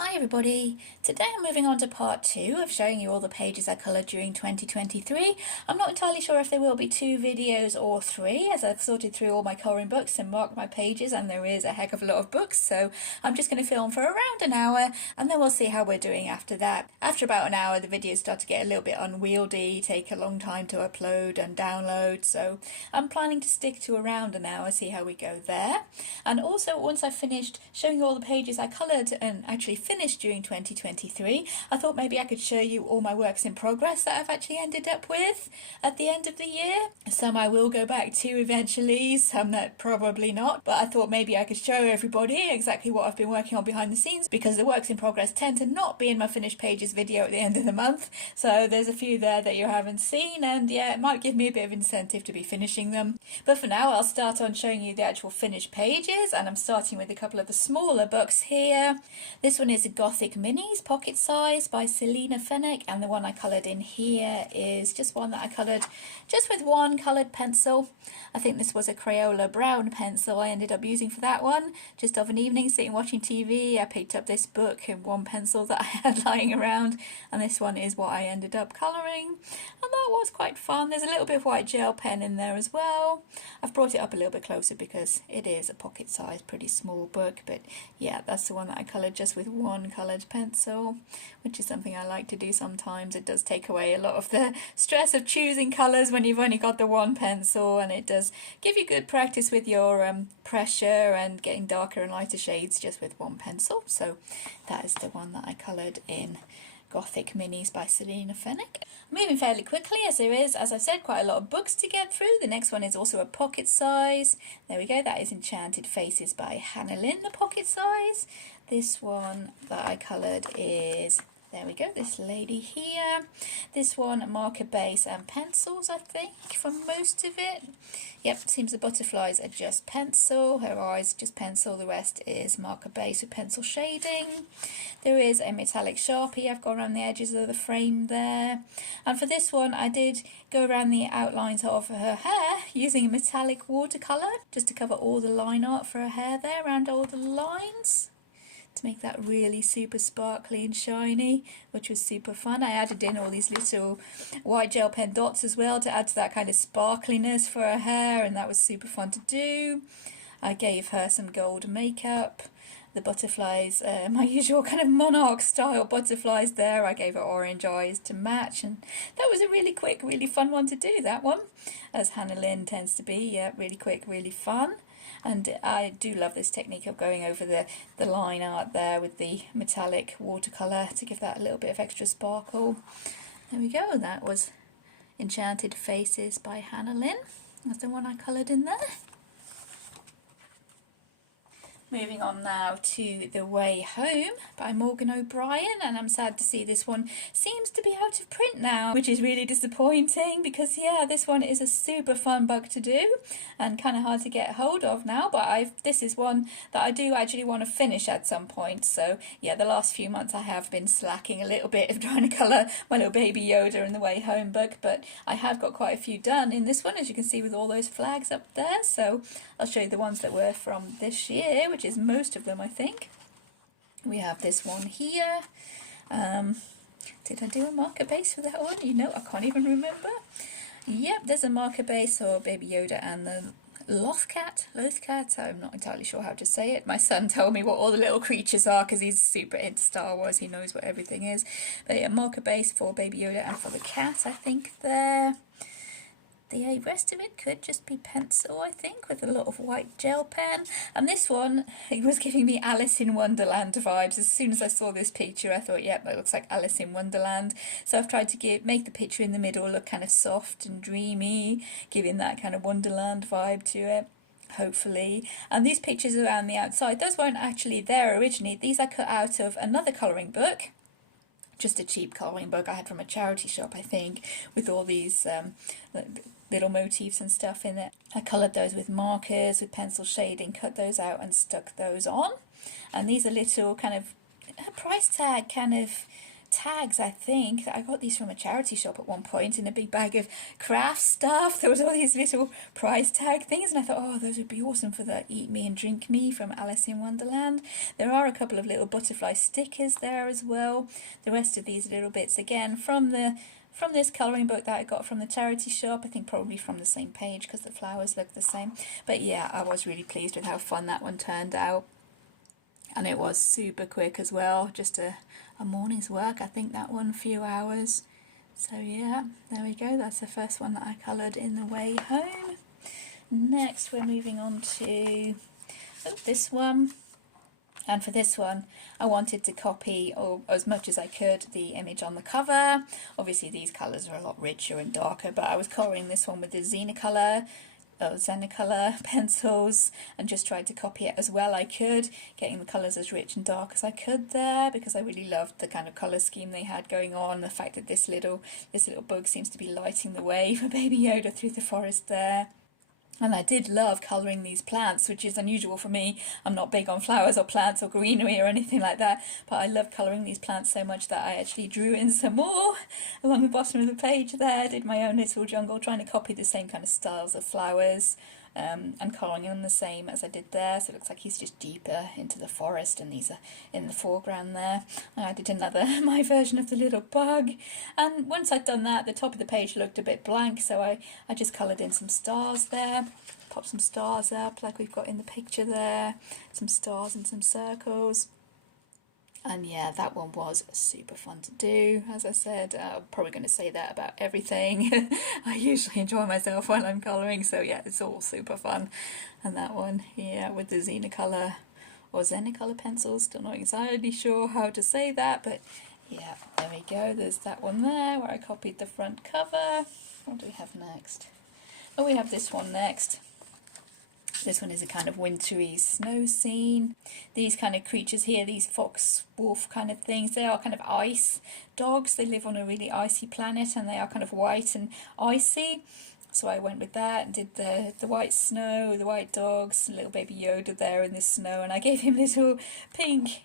Hi everybody! Today I'm moving on to part 2 of showing you all the pages I coloured during 2023. I'm not entirely sure if there will be 2 videos or 3, as I've sorted through all my colouring books and marked my pages, and there is a heck of a lot of books, so I'm just going to film for around an hour and then we'll see how we're doing after that. After about an hour the videos start to get a little bit unwieldy, take a long time to upload and download, so I'm planning to stick to around an hour, see how we go there. And also, once I've finished showing you all the pages I coloured and actually finished during 2023, I thought maybe I could show you all my works in progress that I've actually ended up with at the end of the year. Some I will go back to eventually, some that probably not, but I thought maybe I could show everybody exactly what I've been working on behind the scenes, because the works in progress tend to not be in my finished pages video at the end of the month, so there's a few there that you haven't seen, and yeah, it might give me a bit of incentive to be finishing them. But for now I'll start on showing you the actual finished pages, and I'm starting with a couple of the smaller books here. This one is a Gothic Minis pocket size by Selena Fennick, and the one I coloured in here is just one that I coloured just with one coloured pencil. I think this was a Crayola brown pencil I ended up using for that one. Just of an evening sitting watching TV, I picked up this book and one pencil that I had lying around, and this one is what I ended up colouring, and that was quite fun. There's a little bit of white gel pen in there as well. I've brought it up a little bit closer because it is a pocket size, pretty small book, but yeah, that's the one that I coloured just with one coloured pencil, which is something I like to do sometimes. It does take away a lot of the stress of choosing colours when you've only got the one pencil, and it does give you good practice with your pressure and getting darker and lighter shades just with one pencil. So that is the one that I coloured in Gothic Minis by Selena Fennick. I'm moving fairly quickly as there is, as I said, quite a lot of books to get through. The next one is also a pocket size. There we go, that is Enchanted Faces by Hannah Lynn, the pocket size. This one that I coloured is, there we go, this lady here. This one, marker base and pencils, I think, for most of it. Yep, seems the butterflies are just pencil, her eyes just pencil, the rest is marker base with pencil shading. There is a metallic Sharpie I've got around the edges of the frame there. And for this one, I did go around the outlines of her hair using a metallic watercolour, just to cover all the line art for her hair there, around all the lines, to make that really super sparkly and shiny, which was super fun. I added in all these little white gel pen dots as well to add to that kind of sparkliness for her hair, and that was super fun to do. I gave her some gold makeup. The butterflies, my usual kind of monarch style butterflies there, I gave her orange eyes to match, and that was a really quick, really fun one to do, that one, as Hannah Lynn tends to be. Yeah, really quick, really fun. And I do love this technique of going over the line art there with the metallic watercolour to give that a little bit of extra sparkle. There we go, that was Enchanted Faces by Hannah Lynn. That's the one I coloured in there. Moving on now to The Way Home by Morgan O'Brien, and I'm sad to see this one seems to be out of print now, which is really disappointing because yeah, this one is a super fun book to do and kind of hard to get hold of now, but this is one that I do actually want to finish at some point. So yeah, the last few months I have been slacking a little bit of trying to colour my little baby Yoda in The Way Home book, but I have got quite a few done in this one, as you can see with all those flags up there. So I'll show you the ones that were from this year, which is most of them, I think. We have this one here. Did I do a marker base for that one? You know, I can't even remember. Yep, there's a marker base for Baby Yoda and the Lothcat. I'm not entirely sure how to say it. My son told me what all the little creatures are because he's super into Star Wars. He knows what everything is. But yeah, marker base for Baby Yoda and for the cat, I think, there. The rest of it could just be pencil, I think, with a lot of white gel pen. And this one, it was giving me Alice in Wonderland vibes. As soon as I saw this picture, I thought, yep, that looks like Alice in Wonderland. So I've tried to make the picture in the middle look kind of soft and dreamy, giving that kind of Wonderland vibe to it, hopefully. And these pictures around the outside, those weren't actually there originally. These I cut out of another colouring book. Just a cheap colouring book I had from a charity shop, I think, with all these little motifs and stuff in it. I coloured those with markers, with pencil shading, cut those out and stuck those on. And these are little kind of price tag kind of tags, I think. I got these from a charity shop at one point in a big bag of craft stuff. There was all these little prize tag things, and I thought, oh, those would be awesome for the Eat Me and Drink Me from Alice in Wonderland. There are a couple of little butterfly stickers there as well. The rest of these little bits, again, from this colouring book that I got from the charity shop. I think probably from the same page because the flowers look the same. But yeah, I was really pleased with how fun that one turned out. And it was super quick as well, just a morning's work. I think that one, a few hours. So yeah, there we go. That's the first one that I coloured in the way home. Next we're moving on to this one. And for this one, I wanted to copy, or as much as I could, the image on the cover. Obviously these colours are a lot richer and darker, but I was colouring this one with the Xenicolor pencils and just tried to copy it as well I could, getting the colours as rich and dark as I could there, because I really loved the kind of colour scheme they had going on. The fact that this little bug seems to be lighting the way for Baby Yoda through the forest there. And I did love colouring these plants, which is unusual for me. I'm not big on flowers or plants or greenery or anything like that, but I love colouring these plants so much that I actually drew in some more along the bottom of the page there. Did my own little jungle, trying to copy the same kind of styles of flowers, and colouring them the same as I did there. So it looks like he's just deeper into the forest, and these are in the foreground there. I did another, my version of the little bug. And once I'd done that, the top of the page looked a bit blank, so I just coloured in some stars there. Pop some stars up like we've got in the picture there. Some stars and some circles. And yeah, that one was super fun to do. As I said, I'm probably going to say that about everything. I usually enjoy myself while I'm colouring, so yeah, it's all super fun. And that one, yeah, with the Xenicolor or Xenicolor pencils, still not entirely sure how to say that, but yeah, there we go. There's that one there where I copied the front cover. What do we have next? Oh, we have this one next. This one is a kind of wintry snow scene. These kind of creatures here, these fox, wolf kind of things, they are kind of ice dogs. They live on a really icy planet and they are kind of white and icy. So I went with that and did the white snow, the white dogs, little Baby Yoda there in the snow, and I gave him little pink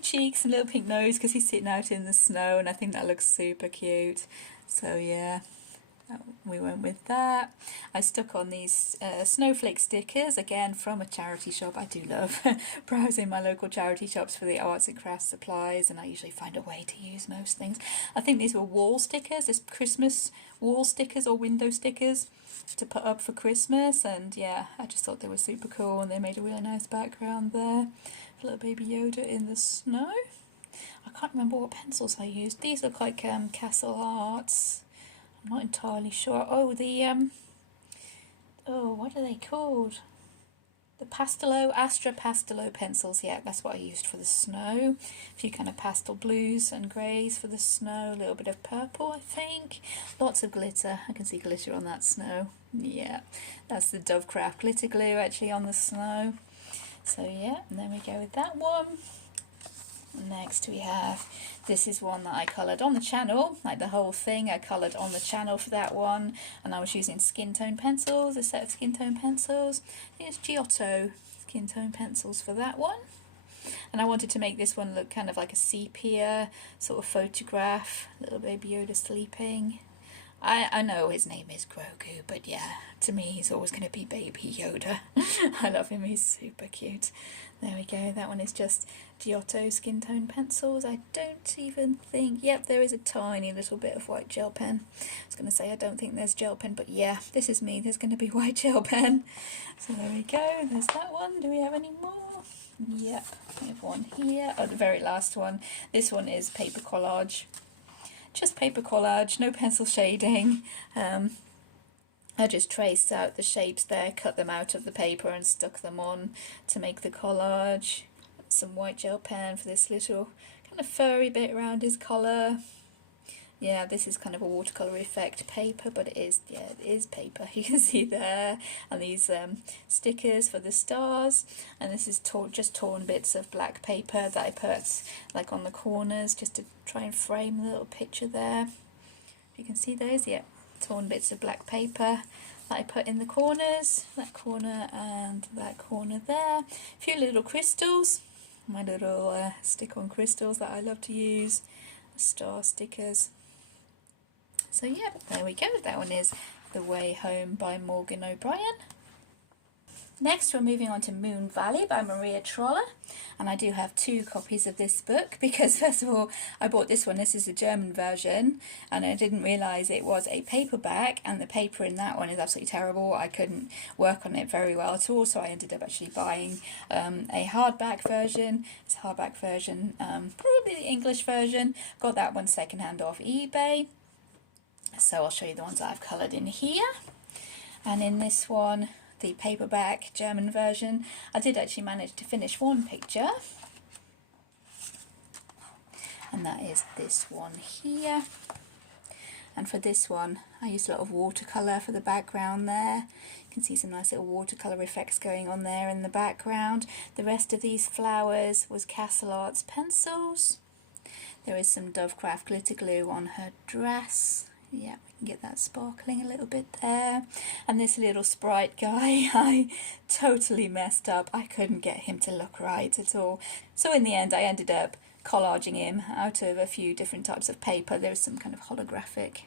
cheeks and little pink nose because he's sitting out in the snow, and I think that looks super cute. So yeah, we went with that. I stuck on these snowflake stickers, again from a charity shop. I do love browsing my local charity shops for the arts and crafts supplies, and I usually find a way to use most things. I think these were wall stickers, this Christmas wall stickers or window stickers to put up for Christmas, and yeah, I just thought they were super cool, and they made a really nice background there for little Baby Yoda in the snow. I can't remember what pencils I used. These look like Castle Arts. I'm not entirely sure. Oh, what are they called? The Astra Pastelo pencils. Yeah, that's what I used for the snow. A few kind of pastel blues and greys for the snow. A little bit of purple, I think. Lots of glitter. I can see glitter on that snow. Yeah, that's the Dovecraft glitter glue actually on the snow. So yeah, and then we go with that one. Next we have, this is one that I coloured on the channel, like the whole thing I coloured on the channel for that one, and I was using skin tone pencils, a set of skin tone pencils. I think it's Giotto skin tone pencils for that one. And I wanted to make this one look kind of like a sepia sort of photograph, little Baby Yoda sleeping. I know his name is Grogu, but yeah, to me he's always going to be Baby Yoda. I love him, he's super cute. There we go, that one is just Giotto skin tone pencils. I don't even think, yep, there is a tiny little bit of white gel pen. I was going to say I don't think there's gel pen, but yeah, this is me, there's going to be white gel pen. So there we go, there's that one. Do we have any more? Yep, we have one here. Oh, the very last one. This one is paper collage. Just paper collage, no pencil shading. I just traced out the shapes there, cut them out of the paper and stuck them on to make the collage. Some white gel pen for this little kind of furry bit around his collar. Yeah, this is kind of a watercolour effect paper, but it is paper, you can see there. And these stickers for the stars, and this is just torn bits of black paper that I put like on the corners just to try and frame a little picture there. You can see those, yeah, torn bits of black paper that I put in the corners, that corner and that corner there. A few little crystals, my little stick-on crystals that I love to use. star stickers. So yeah, there we go. That one is The Way Home by Morgan O'Brien. Next we're moving on to Moon Valley by Maria Troller, and I do have 2 copies of this book because first of all I bought this one. This is the German version and I didn't realise it was a paperback, and the paper in that one is absolutely terrible. I couldn't work on it very well at all, so I ended up actually buying a hardback version. It's a hardback version, probably the English version. Got that one secondhand off eBay. So I'll show you the ones that I've coloured in here. And in this one, the paperback German version, I did actually manage to finish one picture, and that is this one here. And for this one I used a lot of watercolour for the background there. You can see some nice little watercolour effects going on there in the background. The rest of these flowers was Castle Arts pencils. There is some Dovecraft glitter glue on her dress. Yeah, we can get that sparkling a little bit there. And this little sprite guy, I totally messed up. I couldn't get him to look right at all. So in the end, I ended up collaging him out of a few different types of paper. There was some kind of holographic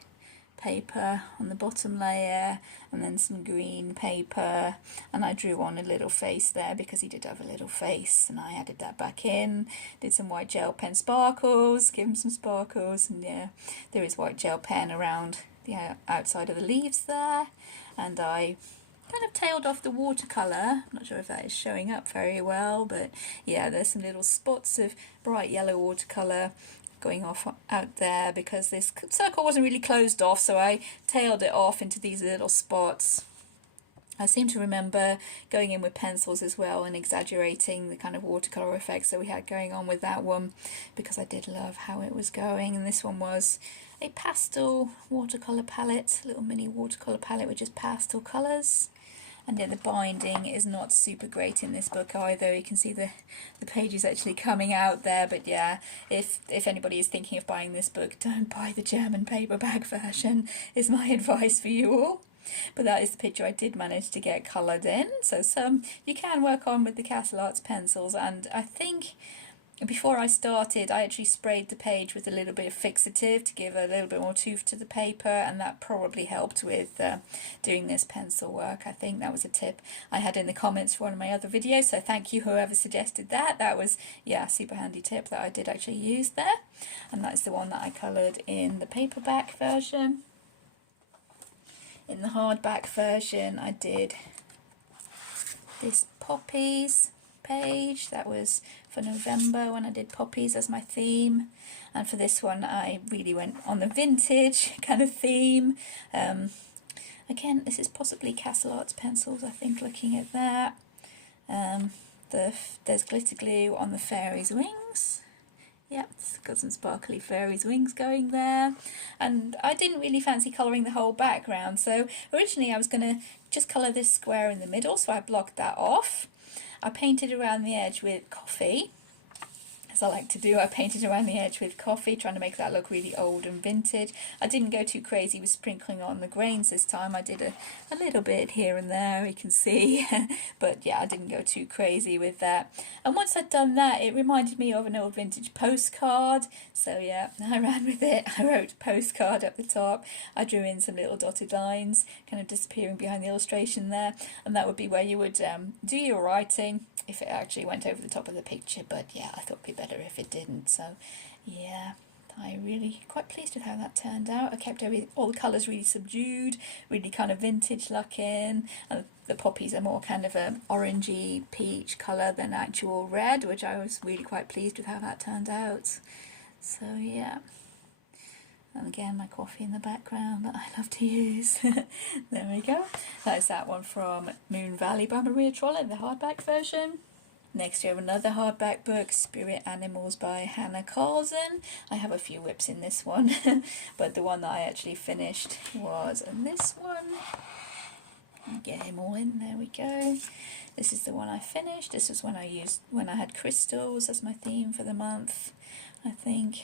paper on the bottom layer, and then some green paper, and I drew on a little face there because he did have a little face, and I added that back in. Did some white gel pen sparkles, give him some sparkles, and yeah, there is white gel pen around the outside of the leaves there. And I kind of tailed off the watercolour. I'm not sure if that is showing up very well, but yeah, there's some little spots of bright yellow watercolour going off out there because this circle wasn't really closed off, so I tailed it off into these little spots. I seem to remember going in with pencils as well and exaggerating the kind of watercolour effects that we had going on with that one, because I did love how it was going. And this one was a pastel watercolour palette, a little mini watercolour palette with just pastel colours. And then the binding is not super great in this book either. You can see the pages actually coming out there. But yeah, if anybody is thinking of buying this book, don't buy the German paperback version, is my advice for you all. But that is the picture I did manage to get coloured in. So some you can work on with the Castle Arts pencils, and I think before I started I actually sprayed the page with a little bit of fixative to give a little bit more tooth to the paper, and that probably helped with doing this pencil work. I think that was a tip I had in the comments for one of my other videos, so thank you whoever suggested that. That was, yeah, a super handy tip that I did actually use there. And that's the one that I coloured in the paperback version. In the hardback version I did this poppies page. That was for November when I did poppies as my theme, and for this one I really went on the vintage kind of theme. Again, this is possibly Castle Arts pencils, I think, looking at that. There's glitter glue on the fairies' wings. Yep, it's got some sparkly fairies' wings going there. And I didn't really fancy colouring the whole background, so originally I was going to just colour this square in the middle, so I blocked that off. I painted around the edge with coffee, as I like to do. I painted around the edge with coffee, trying to make that look really old and vintage. I didn't go too crazy with sprinkling on the grains this time. I did a little bit here and there, you can see. But yeah, I didn't go too crazy with that. And once I'd done that, it reminded me of an old vintage postcard. So yeah, I ran with it. I wrote postcard up the top. I drew in some little dotted lines, kind of disappearing behind the illustration there. And that would be where you would do your writing if it actually went over the top of the picture. But yeah, I thought it'd be better if it didn't. So yeah, I'm really quite pleased with how that turned out. I kept all the colours really subdued, really kind of vintage looking, and the poppies are more kind of a orangey peach colour than actual red, which I was really quite pleased with how that turned out. So yeah, and again my coffee in the background that I love to use. There we go. That's that one from Moon Valley by Maria Troller in the hardback version. Next we have another hardback book, Spirit Animals by Hannah Carlson. I have a few whips in this one, but the one that I actually finished was in this one. Get him all in, there we go. This is the one I finished. This was when I had crystals as my theme for the month, I think.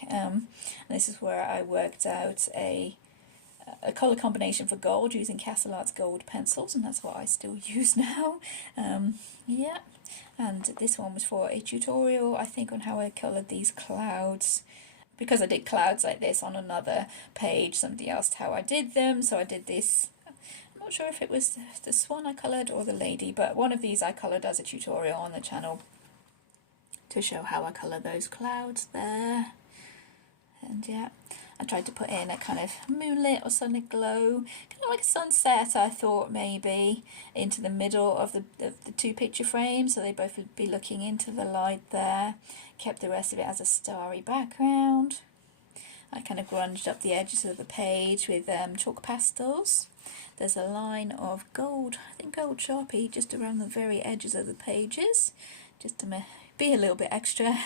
This is where I worked out a colour combination for gold using Castle Arts gold pencils, and that's what I still use now. Yeah, and this one was for a tutorial, I think, on how I coloured these clouds because I did clouds like this on another page, somebody asked how I did them, so I did this. I'm not sure if it was the swan I coloured or the lady, but one of these I coloured as a tutorial on the channel to show how I colour those clouds there. And yeah, I tried to put in a kind of moonlit or sunlit glow, kind of like a sunset, I thought, maybe, into the middle of the two picture frames, so they both would be looking into the light there. Kept the rest of it as a starry background. I kind of grunged up the edges of the page with chalk pastels. There's a line of gold, I think gold Sharpie, just around the very edges of the pages, just to be a little bit extra.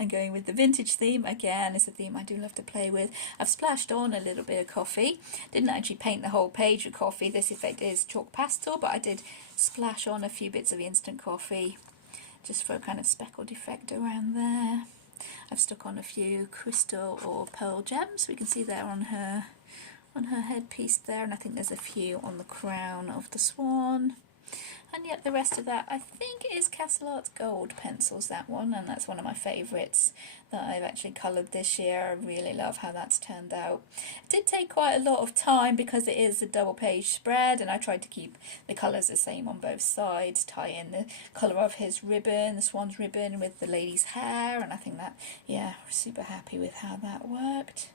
And going with the vintage theme, again, is a theme I do love to play with. I've splashed on a little bit of coffee. Didn't actually paint the whole page with coffee. This effect is chalk pastel, but I did splash on a few bits of instant coffee just for a kind of speckled effect around there. I've stuck on a few crystal or pearl gems. We can see there on her headpiece there, and I think there's a few on the crown of the swan. And yet the rest of that, I think, is Castle Arts Gold pencils, that one, and that's one of my favourites that I've actually coloured this year. I really love how that's turned out. It did take quite a lot of time because it is a double page spread, and I tried to keep the colours the same on both sides, tie in the colour of his ribbon, the swan's ribbon, with the lady's hair, and I think that, yeah, super happy with how that worked.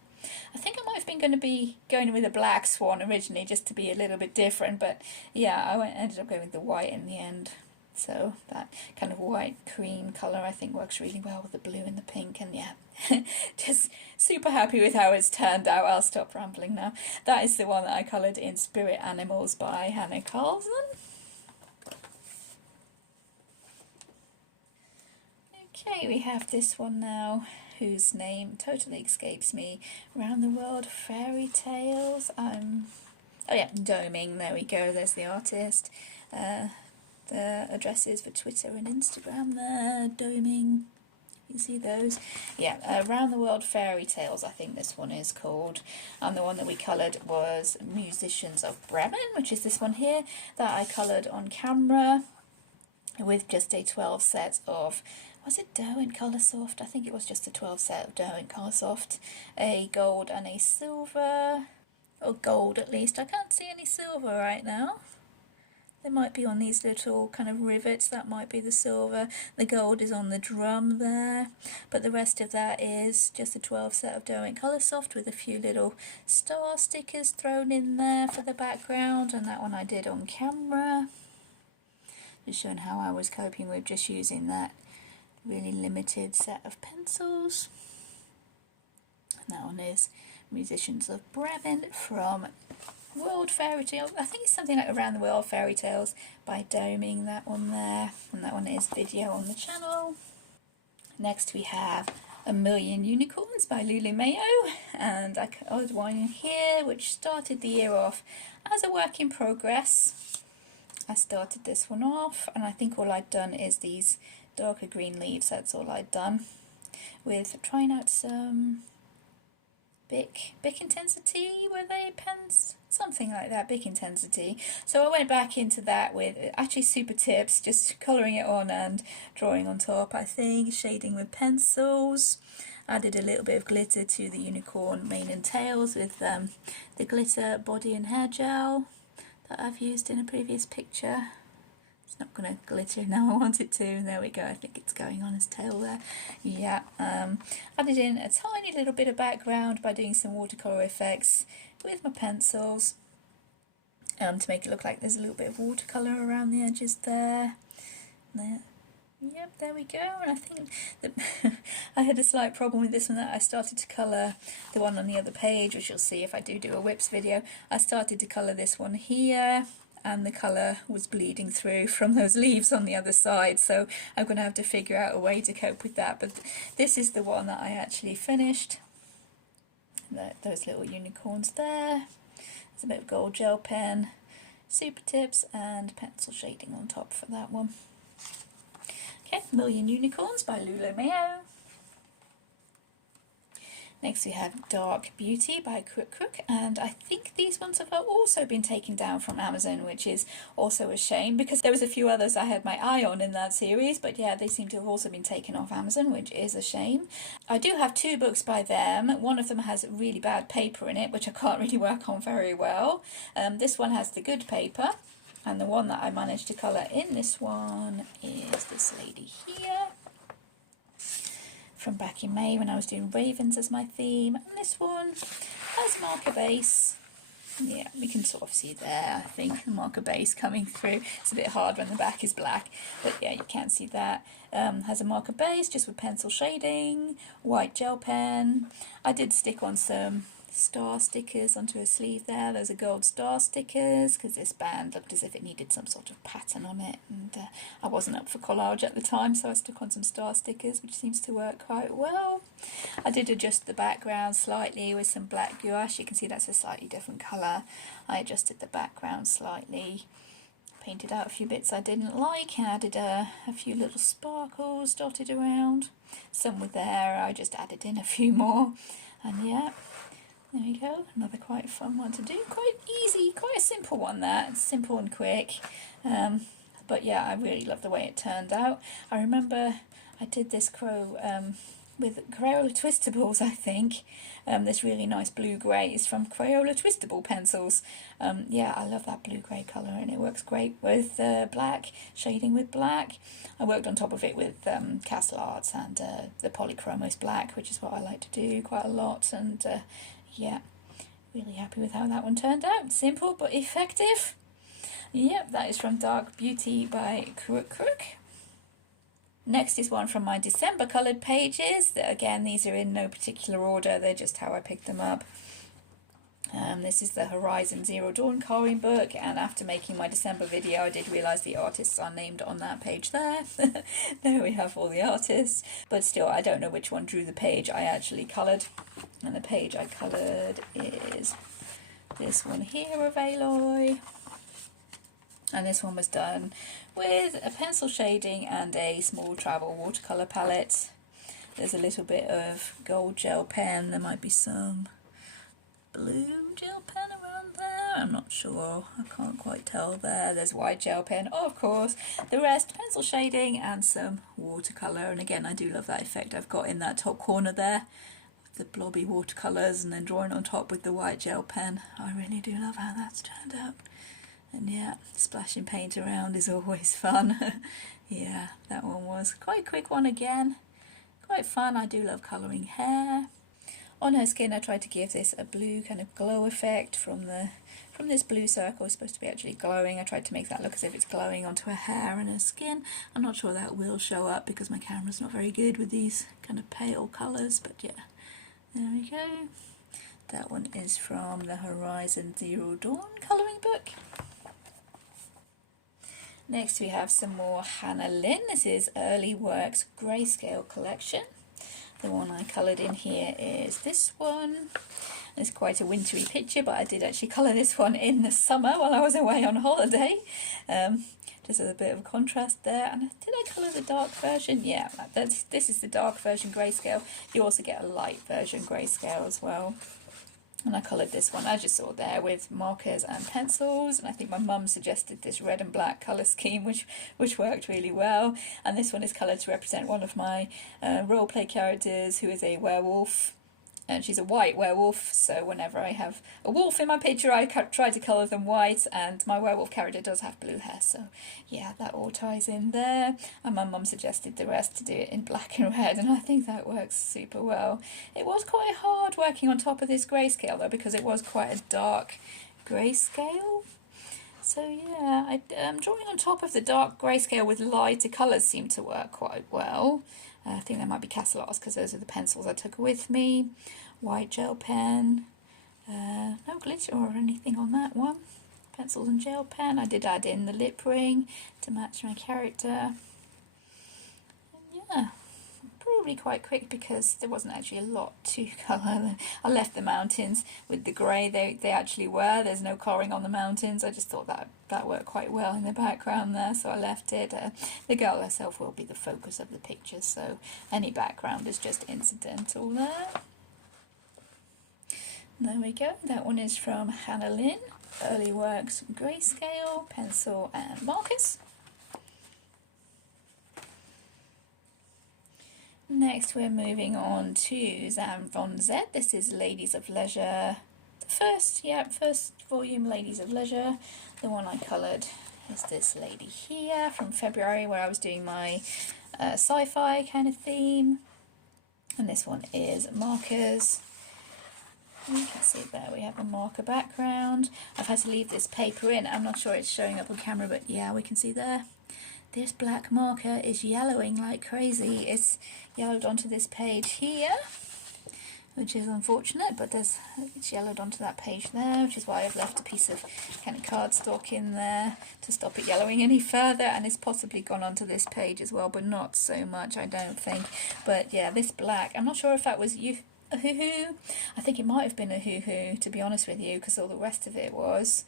I think I might have been going to be going with a black swan originally, just to be a little bit different, but yeah, I ended up going with the white in the end. So that kind of white cream colour I think works really well with the blue and the pink, and yeah, just super happy with how it's turned out. I'll stop rambling now. That is the one that I coloured in Spirit Animals by Hannah Carlson. Okay, we have this one now, whose name totally escapes me. Round the World Fairy Tales. Oh yeah, Doming. There we go. There's the artist. The addresses for Twitter and Instagram there. Doming. You see those? Yeah, Round the World Fairy Tales, I think this one is called. And the one that we coloured was Musicians of Bremen, which is this one here, that I coloured on camera with just a 12 set of, was it Derwent Coloursoft? I think it was just a 12 set of Derwent Coloursoft. A gold and a silver, or gold at least. I can't see any silver right now. They might be on these little kind of rivets, that might be the silver. The gold is on the drum there, but the rest of that is just a 12 set of Derwent Coloursoft with a few little star stickers thrown in there for the background, and that one I did on camera. Just showing how I was coping with just using that really limited set of pencils. And that one is Musicians of Bremen from World Fairy Tales. I think it's something like Around the World Fairy Tales by Doming, that one there. And that one is video on the channel. Next we have A Million Unicorns by Lulu Mayo. And I coloured one here which started the year off as a work in progress. I started this one off, and I think all I'd done is these darker green leaves. That's all I'd done, with trying out some Bic Intensity, were they pens? Something like that, Bic Intensity. So I went back into that with actually super tips, just colouring it on and drawing on top, I think, shading with pencils. Added a little bit of glitter to the unicorn mane and tails with the glitter body and hair gel that I've used in a previous picture. It's not going to glitter now, I want it to. There we go, I think it's going on his tail there. Yeah, added in a tiny little bit of background by doing some watercolour effects with my pencils to make it look like there's a little bit of watercolour around the edges there. Yep, there we go. And I think that I had a slight problem with this one, that I started to colour the one on the other page, which you'll see if I do a whips video. I started to colour this one here, and the colour was bleeding through from those leaves on the other side, so I'm going to have to figure out a way to cope with that. But this is the one that I actually finished. Those little unicorns there. There's a bit of gold gel pen, super tips, and pencil shading on top for that one. Okay, Million Unicorns by Lulu Mayo. Next we have Dark Beauty by Crook, and I think these ones have also been taken down from Amazon, which is also a shame because there was a few others I had my eye on in that series, but yeah, they seem to have also been taken off Amazon, which is a shame. I do have two books by them. One of them has really bad paper in it, which I can't really work on very well. This one has the good paper, and the one that I managed to colour in this one is this lady here, from back in May when I was doing ravens as my theme. And this one has marker base. Yeah, we can sort of see there, I think, the marker base coming through. It's a bit hard when the back is black, but yeah, you can see that. Has a marker base just with pencil shading, white gel pen. I did stick on some star stickers onto a sleeve there. Those are gold star stickers because this band looked as if it needed some sort of pattern on it, and I wasn't up for collage at the time, so I stuck on some star stickers, which seems to work quite well. I did adjust the background slightly with some black gouache. You can see that's a slightly different colour. I adjusted the background slightly, painted out a few bits I didn't like, and added a few little sparkles dotted around. Some were there, I just added in a few more, and yeah, there we go, another quite fun one to do. Quite easy, quite a simple one that, simple and quick. But yeah, I really love the way it turned out. I remember I did this crow with Crayola Twistables, I think. This really nice blue-grey is from Crayola Twistable pencils. Yeah, I love that blue-grey colour, and it works great with black, shading with black. I worked on top of it with Castle Arts and the Polychromos black, which is what I like to do quite a lot, and yeah, really happy with how that one turned out. Simple but effective. Yep, that is from Dark Beauty by Crook. Next is one from my December coloured pages. Again, these are in no particular order, they're just how I picked them up. This is the Horizon Zero Dawn coloring book, and after making my December video I did realise the artists are named on that page there. There we have all the artists, but still I don't know which one drew the page I actually coloured. And the page I coloured is this one here of Aloy. And this one was done with a pencil shading and a small travel watercolour palette. There's a little bit of gold gel pen, there might be some blue gel pen around there, I'm not sure, I can't quite tell there. There's white gel pen, of course, the rest pencil shading and some watercolour. And again, I do love that effect I've got in that top corner there, the blobby watercolours and then drawing on top with the white gel pen. I really do love how that's turned out. And yeah, splashing paint around is always fun. Yeah, that one was quite a quick one again, quite fun. I do love colouring hair. On her skin I tried to give this a blue kind of glow effect from this blue circle. It's supposed to be actually glowing. I tried to make that look as if it's glowing onto her hair and her skin. I'm not sure that will show up because my camera's not very good with these kind of pale colours, but yeah, there we go. That one is from the Horizon Zero Dawn colouring book. Next we have some more Hannah Lynn. This is Early Works Grayscale Collection. The one I coloured in here is this one. It's quite a wintry picture, but I did actually colour this one in the summer while I was away on holiday. Just a bit of contrast there. And did I colour the dark version? Yeah, this is the dark version grayscale. You also get a light version grayscale as well. And I coloured this one, as you saw there, with markers and pencils. And I think my mum suggested this red and black colour scheme, which worked really well. And this one is coloured to represent one of my roleplay characters, who is a werewolf. And she's a white werewolf, so whenever I have a wolf in my picture I try to colour them white, and my werewolf character does have blue hair, so yeah, that all ties in there. And my mum suggested the rest to do it in black and red, and I think that works super well. It was quite hard working on top of this grayscale though, because it was quite a dark grayscale. So yeah, drawing on top of the dark grayscale with lighter colours seemed to work quite well. I think that might be Castle Arts because those are the pencils I took with me. White gel pen, no glitter or anything on that one. Pencils and gel pen. I did add in the lip ring to match my character. And yeah, probably quite quick because there wasn't actually a lot to colour. I left the mountains with the grey they actually were. There's no colouring on the mountains. I just thought that worked quite well in the background there, so I left it. The girl herself will be the focus of the picture, so any background is just incidental there. There we go, that one is from Hannah Lynn, Early Works Grayscale, pencil and markers. Next we're moving on to Zam von Z. This is Ladies of Leisure, the first volume, Ladies of Leisure. The one I coloured is this lady here from February, where I was doing my sci-fi kind of theme. And this one is markers. You can see there we have a marker background. I've had to leave this paper in. I'm not sure it's showing up on camera, but yeah, we can see there. This black marker is yellowing like crazy. It's yellowed onto this page here, which is unfortunate, but it's yellowed onto that page there, which is why I've left a piece of kind of cardstock in there to stop it yellowing any further, and it's possibly gone onto this page as well, but not so much, I don't think. But yeah, this black, I'm not sure if that was a hoo-hoo. I think it might have been a hoo-hoo, to be honest with you, because all the rest of it was.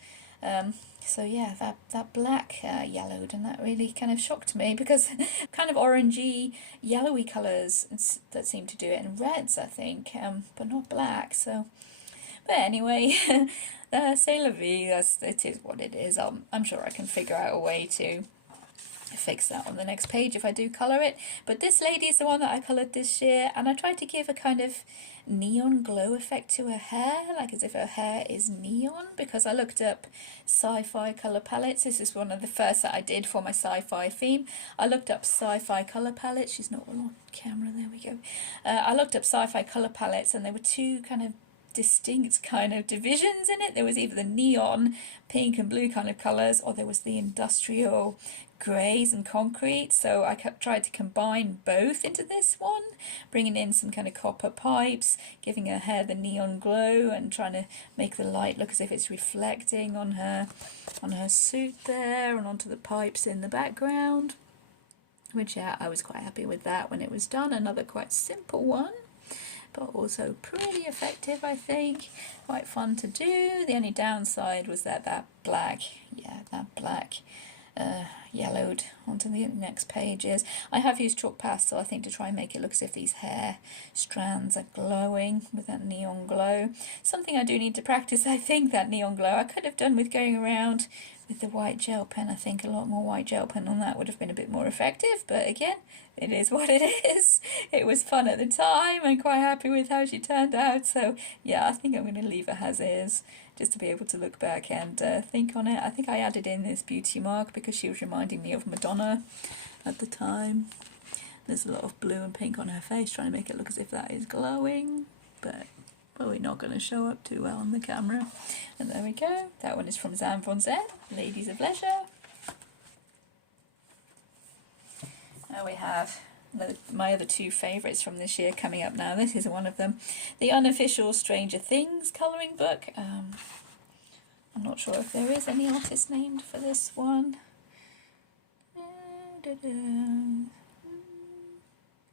So yeah, that black yellowed, and that really kind of shocked me, because kind of orangey, yellowy colours that seem to do it, and reds I think, but not black. So, but anyway, c'est la vie. It is what it is. I'm sure I can figure out a way to fix that on the next page if I do colour it. But this lady is the one that I coloured this year, and I tried to give a kind of neon glow effect to her hair, like as if her hair is neon, because I looked up sci-fi colour palettes. This is one of the first that I did for my sci-fi theme. I looked up sci-fi colour palettes. She's not on camera, there we go. I looked up sci-fi colour palettes, and there were two kind of distinct kind of divisions in it. There was either the neon pink and blue kind of colours, or there was the industrial greys and concrete. So I tried to combine both into this one, bringing in some kind of copper pipes, giving her hair the neon glow, and trying to make the light look as if it's reflecting on her suit there and onto the pipes in the background, which yeah, I was quite happy with that when it was done. Another quite simple one, but also pretty effective, I think. Quite fun to do. The only downside was that black yellowed onto the next pages. I have used chalk pastel, I think, to try and make it look as if these hair strands are glowing with that neon glow. Something I do need to practice, I think, that neon glow. I could have done with going around with the white gel pen. I think a lot more white gel pen on that would have been a bit more effective, but again, it is what it is. It was fun at the time. I'm quite happy with how she turned out, so yeah, I think I'm going to leave her as is, just to be able to look back and think on it. I think I added in this beauty mark because she was reminding me of Madonna at the time. There's a lot of blue and pink on her face, trying to make it look as if that is glowing, but probably not going to show up too well on the camera. And there we go. That one is from Zam von Z, Ladies of Leisure. Now we have my other two favourites from this year coming up now. This is one of them. The Unofficial Stranger Things colouring book. I'm not sure if there is any artist named for this one.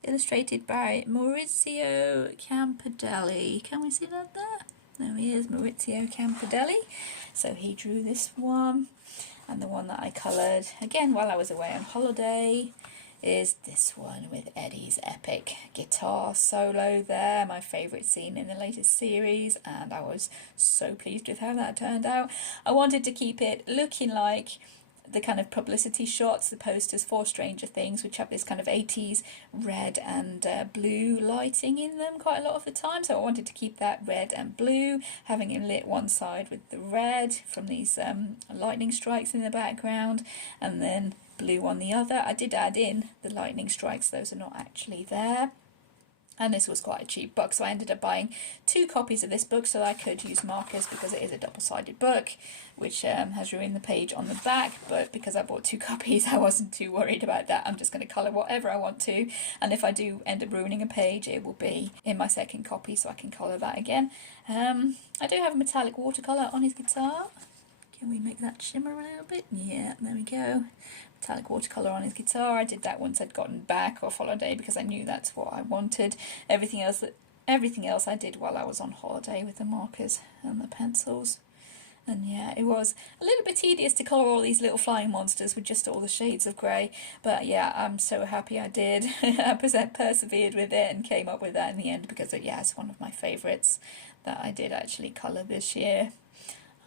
Illustrated by Maurizio Campidelli. Can we see that there? There he is, Maurizio Campidelli. So he drew this one. And the one that I coloured, again, while I was away on holiday, is this one with Eddie's epic guitar solo there, my favourite scene in the latest series, and I was so pleased with how that turned out. I wanted to keep it looking like the kind of publicity shots, the posters for Stranger Things, which have this kind of 80s red and blue lighting in them quite a lot of the time. So I wanted to keep that red and blue, having it lit one side with the red from these lightning strikes in the background, and then blue on the other. I did add in the lightning strikes, those are not actually there. And this was quite a cheap book, so I ended up buying 2 copies of this book so I could use markers, because it is a double-sided book, which has ruined the page on the back, but because I bought 2 copies, I wasn't too worried about that. I'm just going to colour whatever I want to, and if I do end up ruining a page, it will be in my second copy, so I can colour that again. I do have a metallic watercolour on his guitar. Can we make that shimmer a little bit? Yeah, there we go. Metallic watercolour on his guitar. I did that once I'd gotten back off holiday because I knew that's what I wanted. Everything else I did while I was on holiday with the markers and the pencils. And yeah, it was a little bit tedious to colour all these little flying monsters with just all the shades of grey. But yeah, I'm so happy I did. I persevered with it and came up with that in the end because yeah, it's one of my favourites that I did actually colour this year.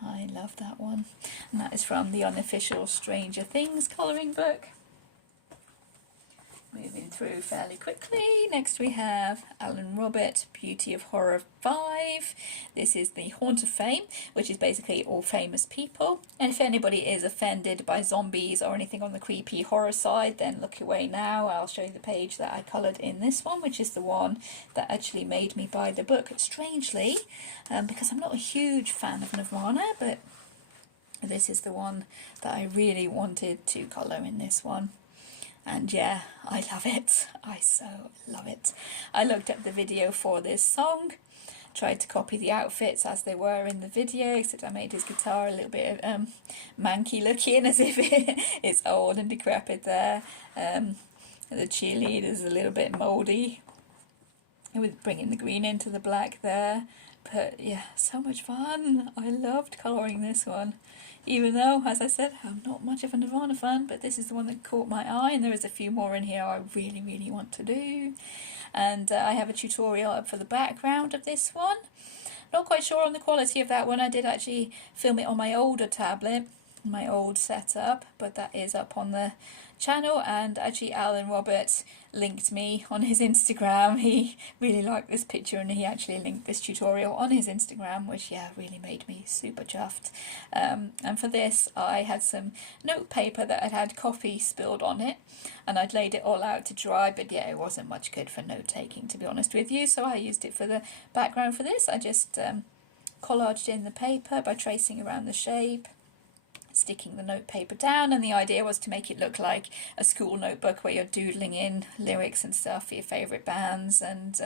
I love that one. And that is from the Unofficial Stranger Things colouring book. Moving through fairly quickly. Next we have Alan Robert, Beauty of Horror 5. This is the Haunt of Fame, which is basically all famous people. And if anybody is offended by zombies or anything on the creepy horror side, then look away now. I'll show you the page that I coloured in this one, which is the one that actually made me buy the book, strangely, because I'm not a huge fan of Nirvana, but this is the one that I really wanted to colour in this one. And yeah, I love it. I so love it. I looked up the video for this song, tried to copy the outfits as they were in the video, except I made his guitar a little bit manky looking, as if it's old and decrepit there. The cheerleader's a little bit mouldy, with bringing the green into the black there. But yeah, so much fun. I loved colouring this one. Even though, as I said, I'm not much of a Nirvana fan, but this is the one that caught my eye, and there is a few more in here I really, really want to do. And I have a tutorial up for the background of this one. Not quite sure on the quality of that one. I did actually film it on my older tablet, my old setup, but that is up on the channel. And actually Alan Roberts linked me on his Instagram. He really liked this picture and he actually linked this tutorial on his Instagram, which yeah, really made me super chuffed. And for this I had some note paper that had coffee spilled on it, and I'd laid it all out to dry, but yeah, it wasn't much good for note taking, to be honest with you, so I used it for the background for this. I just collaged in the paper by tracing around the shape, sticking the note paper down, and the idea was to make it look like a school notebook where you're doodling in lyrics and stuff for your favourite bands. And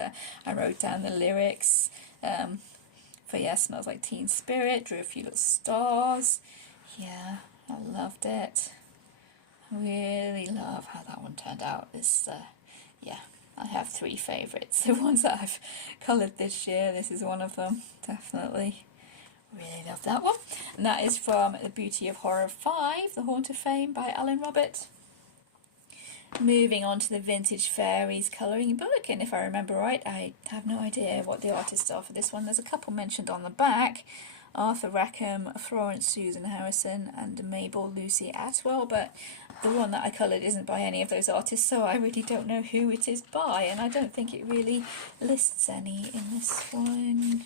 I wrote down the lyrics for yeah, Smells Like Teen Spirit, drew a few little stars. Yeah, I loved it. I really love how that one turned out. This yeah, I have 3 favourites, the ones that I've coloured this year. This is one of them, definitely. Really love that one. And that is from The Beauty of Horror 5, The Haunt of Fame by Alan Robert. Moving on to the Vintage Fairies colouring book, and if I remember right, I have no idea what the artists are for this one. There's a couple mentioned on the back: Arthur Rackham, Florence Susan Harrison, and Mabel Lucy Atwell, but the one that I coloured isn't by any of those artists, so I really don't know who it is by, and I don't think it really lists any in this one.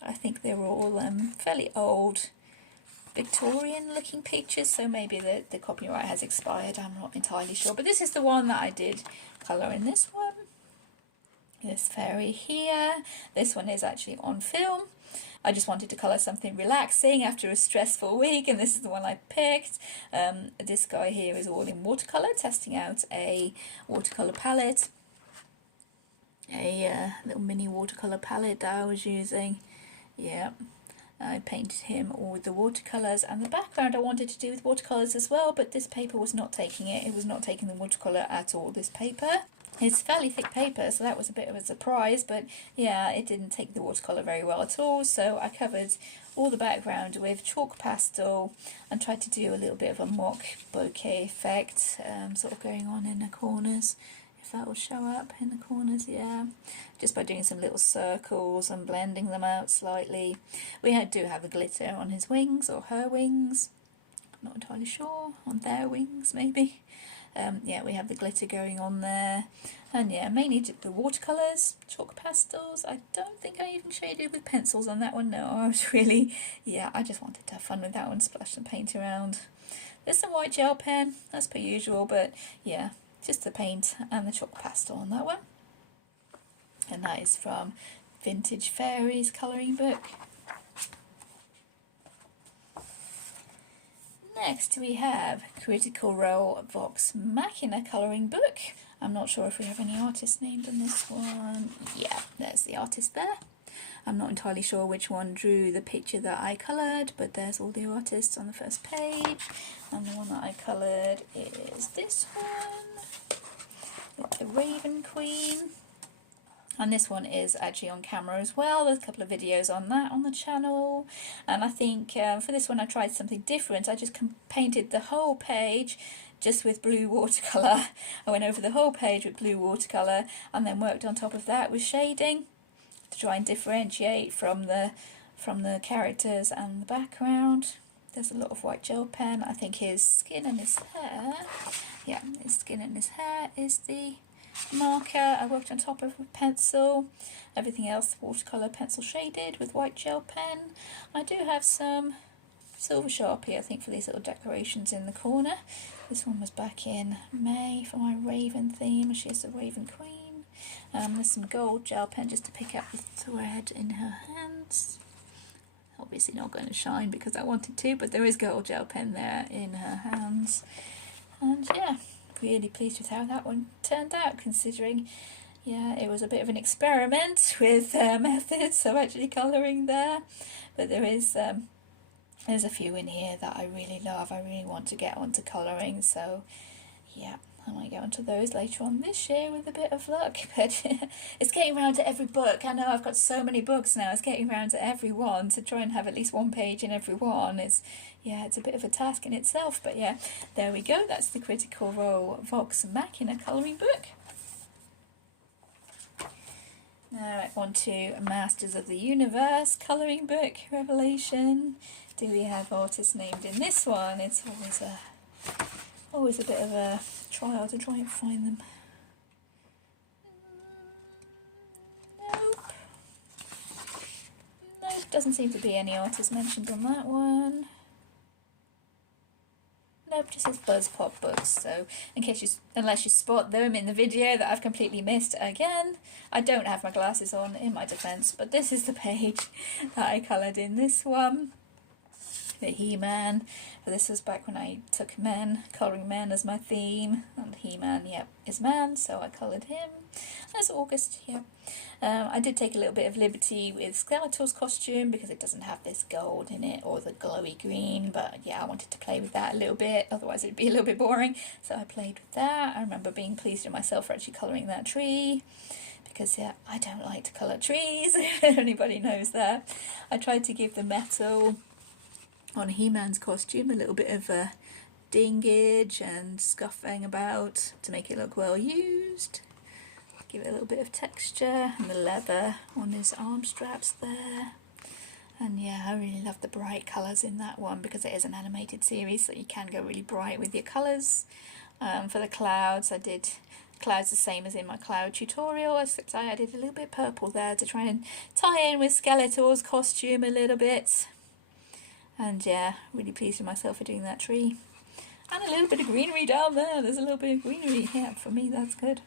I think they were all fairly old Victorian looking pictures, so maybe the copyright has expired, I'm not entirely sure. But this is the one that I did colour in this one. This fairy here. This one is actually on film. I just wanted to colour something relaxing after a stressful week, and this is the one I picked. This guy here is all in watercolour, testing out a watercolour palette. A little mini watercolour palette that I was using. Yeah, I painted him all with the watercolours, and the background I wanted to do with watercolours as well, but this paper was not taking it. It was not taking the watercolour at all, this paper. It's fairly thick paper, so that was a bit of a surprise, but yeah, it didn't take the watercolour very well at all, so I covered all the background with chalk pastel and tried to do a little bit of a mock bokeh effect, sort of going on in the corners. If that will show up in the corners, yeah, just by doing some little circles and blending them out slightly. We do have the glitter on his wings, or her wings, I'm not entirely sure, on their wings maybe. Yeah, we have the glitter going on there, and yeah, mainly the watercolours, chalk pastels. I don't think I even shaded with pencils on that one, no, I was really, yeah, I just wanted to have fun with that one, splash some paint around. There's some white gel pen, as per usual, but yeah, just the paint and the chalk pastel on that one. And that is from Vintage Fairies colouring book. Next we have Critical Role Vox Machina colouring book. I'm not sure if we have any artists named in this one. Yeah, there's the artist there. I'm not entirely sure which one drew the picture that I coloured, but there's all the artists on the first page. And the one that I coloured is this one, with the Raven Queen. And this one is actually on camera as well. There's a couple of videos on that on the channel. And I think for this one I tried something different. I just painted the whole page just with blue watercolour. I went over the whole page with blue watercolour and then worked on top of that with shading to try and differentiate from the characters and the background. There's a lot of white gel pen. I think his skin and his hair, yeah, his skin and his hair is the marker I worked on top of with pencil. Everything else watercolour pencil shaded with white gel pen. I do have some silver Sharpie I think for these little decorations in the corner. This one was back in May for my Raven theme. She's the Raven Queen. There's some gold gel pen just to pick up the thread in her hands. Obviously not going to shine because I wanted to, but there is gold gel pen there in her hands. And yeah, really pleased with how that one turned out, considering, yeah, it was a bit of an experiment with methods of actually colouring there. But there's a few in here that I really love. I really want to get onto colouring, so yeah, I might get onto those later on this year with a bit of luck. But it's getting around to every book. I know I've got so many books now. It's getting around to every one to try and have at least one page in every one. It's a bit of a task in itself. But yeah, there we go. That's the Critical Role Vox Machina colouring book. Now on to Masters of the Universe colouring book, Revelation. Do we have artists named in this one? It's always a bit of a trial to try and find them. Nope. Nope, doesn't seem to be any artists mentioned on that one. Nope, just says Buzz Pop Books. So in case unless you spot them in the video that I've completely missed again, I don't have my glasses on in my defence, but this is the page that I coloured in this one. The He-Man. This was back when I took men, colouring men as my theme, and He-Man, yep, is man, so I coloured him. That's August, yeah. I did take a little bit of liberty with Skeletor's costume because it doesn't have this gold in it or the glowy green, but yeah, I wanted to play with that a little bit, otherwise it'd be a little bit boring, so I played with that. I remember being pleased with myself for actually colouring that tree, because yeah, I don't like to colour trees, if anybody knows that. I tried to give the metal on He-Man's costume a little bit of a dingage and scuffing about to make it look well used. Give it a little bit of texture, and the leather on his arm straps there. And yeah, I really love the bright colours in that one because it is an animated series, so you can go really bright with your colours. For the clouds, I did clouds the same as in my cloud tutorial, except I added a little bit of purple there to try and tie in with Skeletor's costume a little bit. And yeah, really pleased with myself for doing that tree. And a little bit of greenery down there. There's a little bit of greenery. Yeah, for me that's good.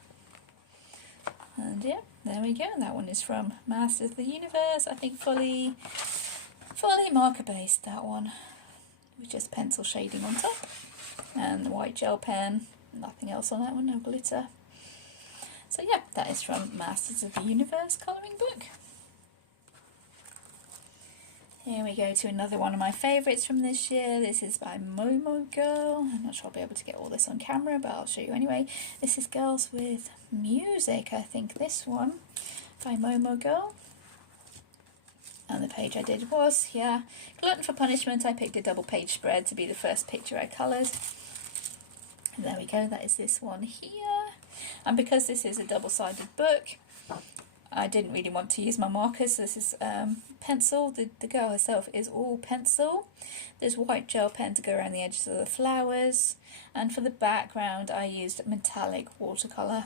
And yeah, there we go. That one is from Masters of the Universe. I think fully marker based, that one. With just pencil shading on top. And the white gel pen. Nothing else on that one, no glitter. So yeah, that is from Masters of the Universe colouring book. Here we go to another one of my favourites from this year. This is by Momo Girl. I'm not sure I'll be able to get all this on camera, but I'll show you anyway. This is Girls with Music, I think, this one, by Momo Girl. And the page I did was, yeah, Glutton for Punishment. I picked a double page spread to be the first picture I coloured. And there we go, that is this one here. And because this is a double-sided book, I didn't really want to use my markers, so this is pencil. The girl herself is all pencil. There's white gel pen to go around the edges of the flowers, and for the background I used metallic watercolour.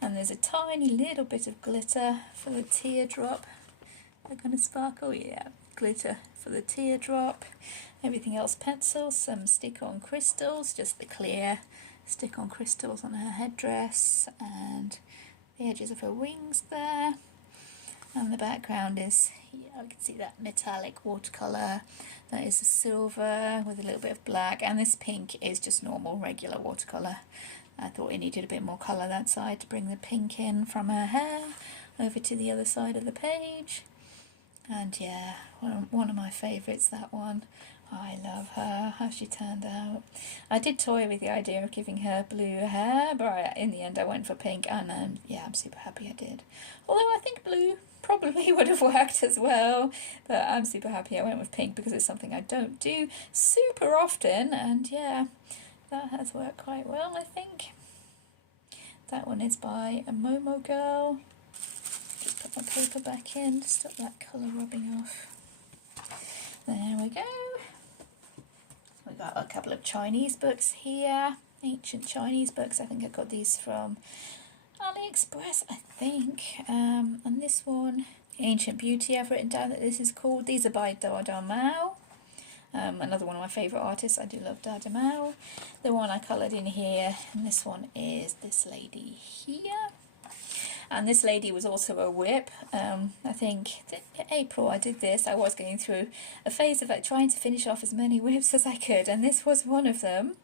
And there's a tiny little bit of glitter for the teardrop. They're going to sparkle, yeah, glitter for the teardrop. Everything else pencil, some stick-on crystals, just the clear stick-on crystals on her headdress, and the edges of her wings there. And the background is, yeah, I can see that metallic watercolour. That is a silver with a little bit of black, and this pink is just normal, regular watercolour. I thought it needed a bit more colour that side to bring the pink in from her hair over to the other side of the page. And yeah, one of my favourites, that one. I love her, how she turned out. I did toy with the idea of giving her blue hair, but in the end I went for pink, and yeah, I'm super happy I did. Although I think blue probably would have worked as well, but I'm super happy I went with pink because it's something I don't do super often, and yeah, that has worked quite well, I think. That one is by a Momo Girl. Just put my paper back in to stop that colour rubbing off. There we go. We've got a couple of Chinese books here, ancient Chinese books. I think I got these from AliExpress, I think. And this one, Ancient Beauty, I've written down that this is called. These are by Dada Mao. Another one of my favourite artists. I do love Dada Mao. The one I coloured in here, and this one is this lady here. And this lady was also a whip. I think April I did this. I was going through a phase of trying to finish off as many whips as I could, and this was one of them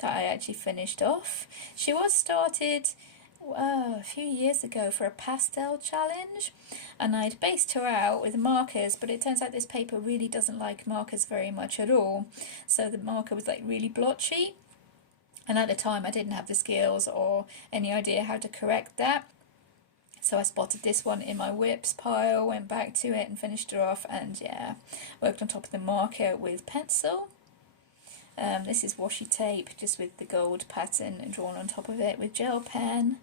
that I actually finished off. She was started a few years ago for a pastel challenge, and I'd based her out with markers, but it turns out this paper really doesn't like markers very much at all, so the marker was like really blotchy, and at the time I didn't have the skills or any idea how to correct that. So I spotted this one in my whips pile, went back to it and finished her off, and yeah, worked on top of the marker with pencil. This is washi tape, just with the gold pattern drawn on top of it with gel pen.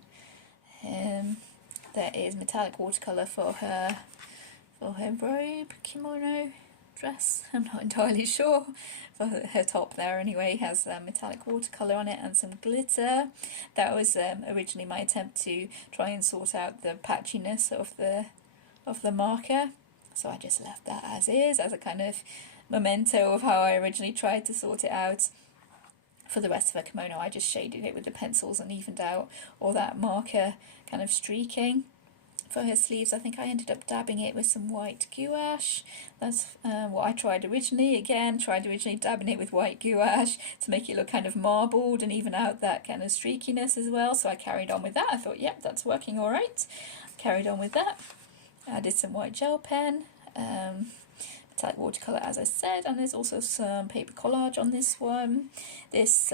There is metallic watercolour for her robe, kimono, dress, I'm not entirely sure. For her top there anyway has metallic watercolour on it and some glitter. That was originally my attempt to try and sort out the patchiness of the marker, so I just left that as is, as a kind of memento of how I originally tried to sort it out. For the rest of her kimono I just shaded it with the pencils and evened out all that marker kind of streaking. For her sleeves, I think I ended up dabbing it with some white gouache. That's what I tried originally. Tried originally dabbing it with white gouache to make it look kind of marbled and even out that kind of streakiness as well. So I carried on with that. I thought, yep, that's working all right. Carried on with that. Added some white gel pen, metallic watercolour as I said, and there's also some paper collage on this one. This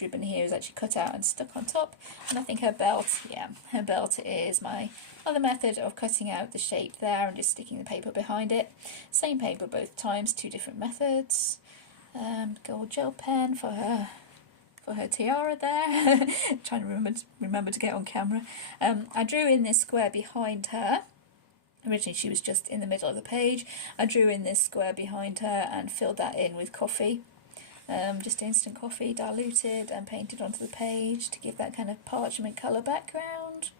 ribbon here is actually cut out and stuck on top, and I think her belt is my other method of cutting out the shape there and just sticking the paper behind it. Same paper both times, two different methods. Gold gel pen for her tiara there. Trying to remember to get on camera. I drew in this square behind her. Originally she was just in the middle of the page. I drew in this square behind her and filled that in with coffee. Just instant coffee, diluted and painted onto the page to give that kind of parchment colour background.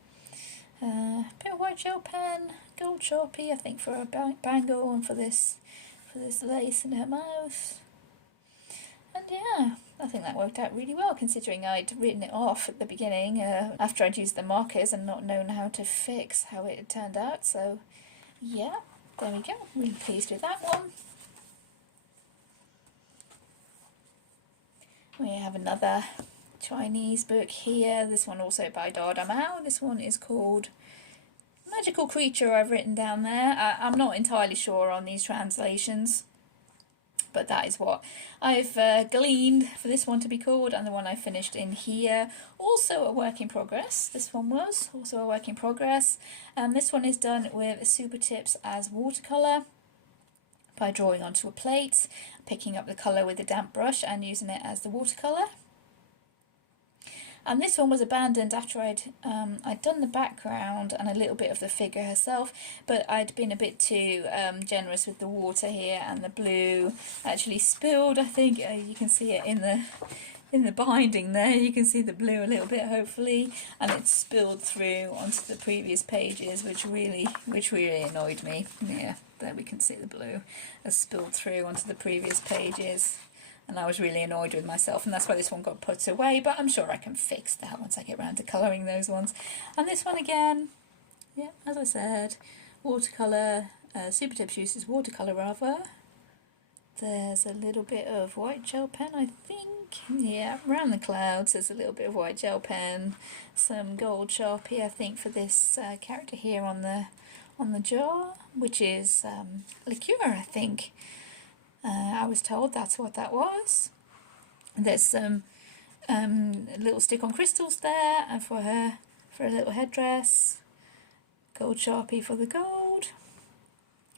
Bit of white gel pen, gold Sharpie I think for a bangle and for this lace in her mouth. And yeah, I think that worked out really well considering I'd written it off at the beginning after I'd used the markers and not known how to fix how it had turned out. So yeah, there we go, really pleased with that one. We have another Chinese book here, this one also by Dada Mao. This one is called Magical Creature, I've written down there. I'm not entirely sure on these translations, but that is what I've gleaned for this one to be called, and the one I finished in here, also a work in progress. This one was also a work in progress, and this one is done with super tips as watercolour by drawing onto a plate, picking up the colour with a damp brush and using it as the watercolour. And this one was abandoned after I'd done the background and a little bit of the figure herself, but I'd been a bit too generous with the water here, and the blue actually spilled. I think you can see it in the binding there. You can see the blue a little bit, hopefully, and it spilled through onto the previous pages, which really annoyed me. Yeah, there we can see the blue has spilled through onto the previous pages. And I was really annoyed with myself, and that's why this one got put away, but I'm sure I can fix that once I get around to colouring those ones. And this one again, yeah, as I said, watercolour, Super Tips uses watercolour rather. There's a little bit of white gel pen, I think, yeah, around the clouds there's a little bit of white gel pen, some gold Sharpie I think for this character here on the jar, which is liqueur I think. I was told that's what that was. There's some little stick-on crystals there, and for her, for a little headdress, gold Sharpie for the gold,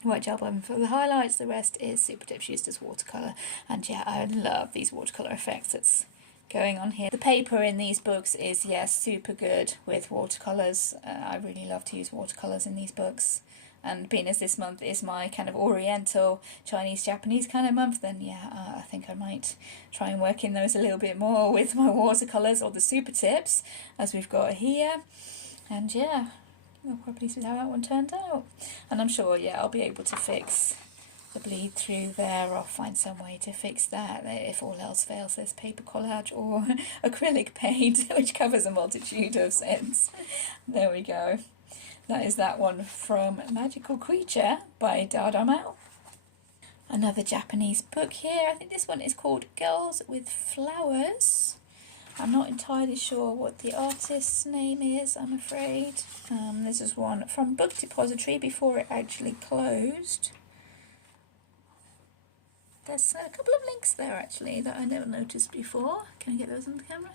white gel pen for the highlights. The rest is super tips used as watercolour, and yeah, I love these watercolour effects that's going on here. The paper in these books is, yes, super good with watercolours. I really love to use watercolours in these books, and being as this month is my kind of Oriental, Chinese, Japanese kind of month, then yeah, I think I might try and work in those a little bit more with my watercolours or the super tips, as we've got here. And yeah, I'm quite pleased with how that one turned out. And I'm sure, yeah, I'll be able to fix the bleed through there. I'll find some way to fix that. If all else fails, there's paper collage or acrylic paint, which covers a multitude of sins. There we go. That is that one from Magical Creature by Dada Mao. Another Japanese book here. I think this one is called Girls with Flowers. I'm not entirely sure what the artist's name is, I'm afraid. This is one from Book Depository before it actually closed. There's a couple of links there actually that I never noticed before. Can I get those on the camera?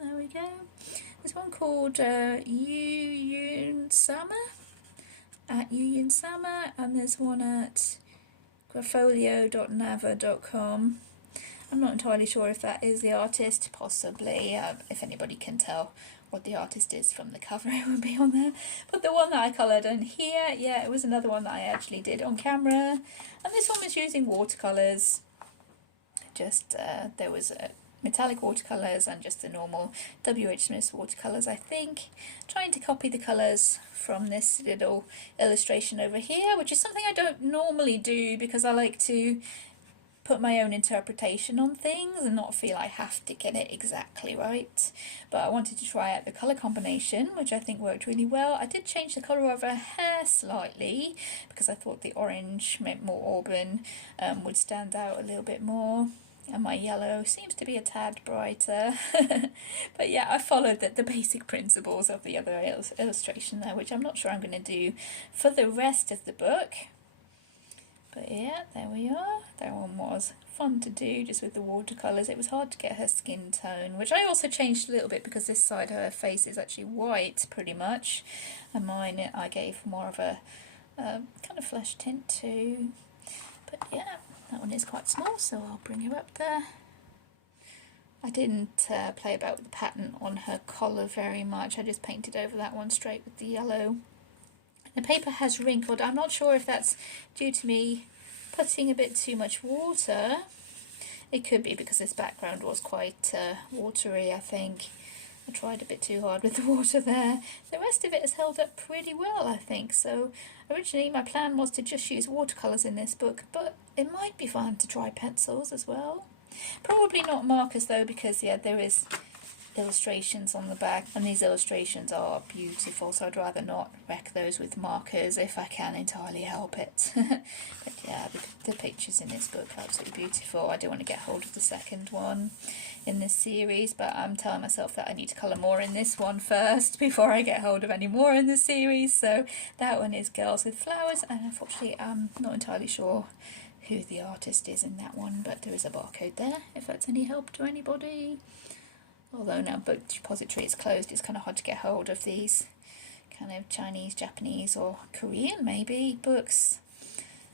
There we go. There's one called Yuyun Sama, at Yuyun Sama, and there's one at grafolio.nava.com. I'm not entirely sure if that is the artist, possibly. If anybody can tell what the artist is from the cover, it will be on there. But the one that I coloured on here, yeah, it was another one that I actually did on camera. And this one was using watercolours. Just, there was metallic watercolours and just the normal W.H. Smith's watercolours, I think. Trying to copy the colours from this little illustration over here, which is something I don't normally do because I like to put my own interpretation on things and not feel I have to get it exactly right. But I wanted to try out the colour combination, which I think worked really well. I did change the colour of her hair slightly because I thought the orange, meant more auburn, would stand out a little bit more. And my yellow seems to be a tad brighter. But yeah, I followed the basic principles of the other illustration there, which I'm not sure I'm going to do for the rest of the book. But yeah, there we are. That one was fun to do just with the watercolours. It was hard to get her skin tone, which I also changed a little bit because this side of her face is actually white pretty much. And mine I gave more of a kind of flesh tint too. But yeah, that one is quite small, so I'll bring her up there. I didn't play about with the pattern on her collar very much. I just painted over that one straight with the yellow. The paper has wrinkled. I'm not sure if that's due to me putting a bit too much water. It could be because this background was quite watery, I think. I tried a bit too hard with the water there. The rest of it has held up pretty well, I think. So originally my plan was to just use watercolours in this book, but it might be fun to try pencils as well. Probably not markers though, because yeah, there is illustrations on the back, and these illustrations are beautiful, so I'd rather not wreck those with markers if I can entirely help it. But yeah, the pictures in this book are absolutely beautiful. I do want to get hold of the second one in this series, but I'm telling myself that I need to colour more in this one first before I get hold of any more in the series. So that one is Girls with Flowers, and unfortunately I'm not entirely sure who the artist is in that one, but there is a barcode there if that's any help to anybody. Although now Book Depository is closed, it's kind of hard to get hold of these kind of Chinese, Japanese or Korean maybe books.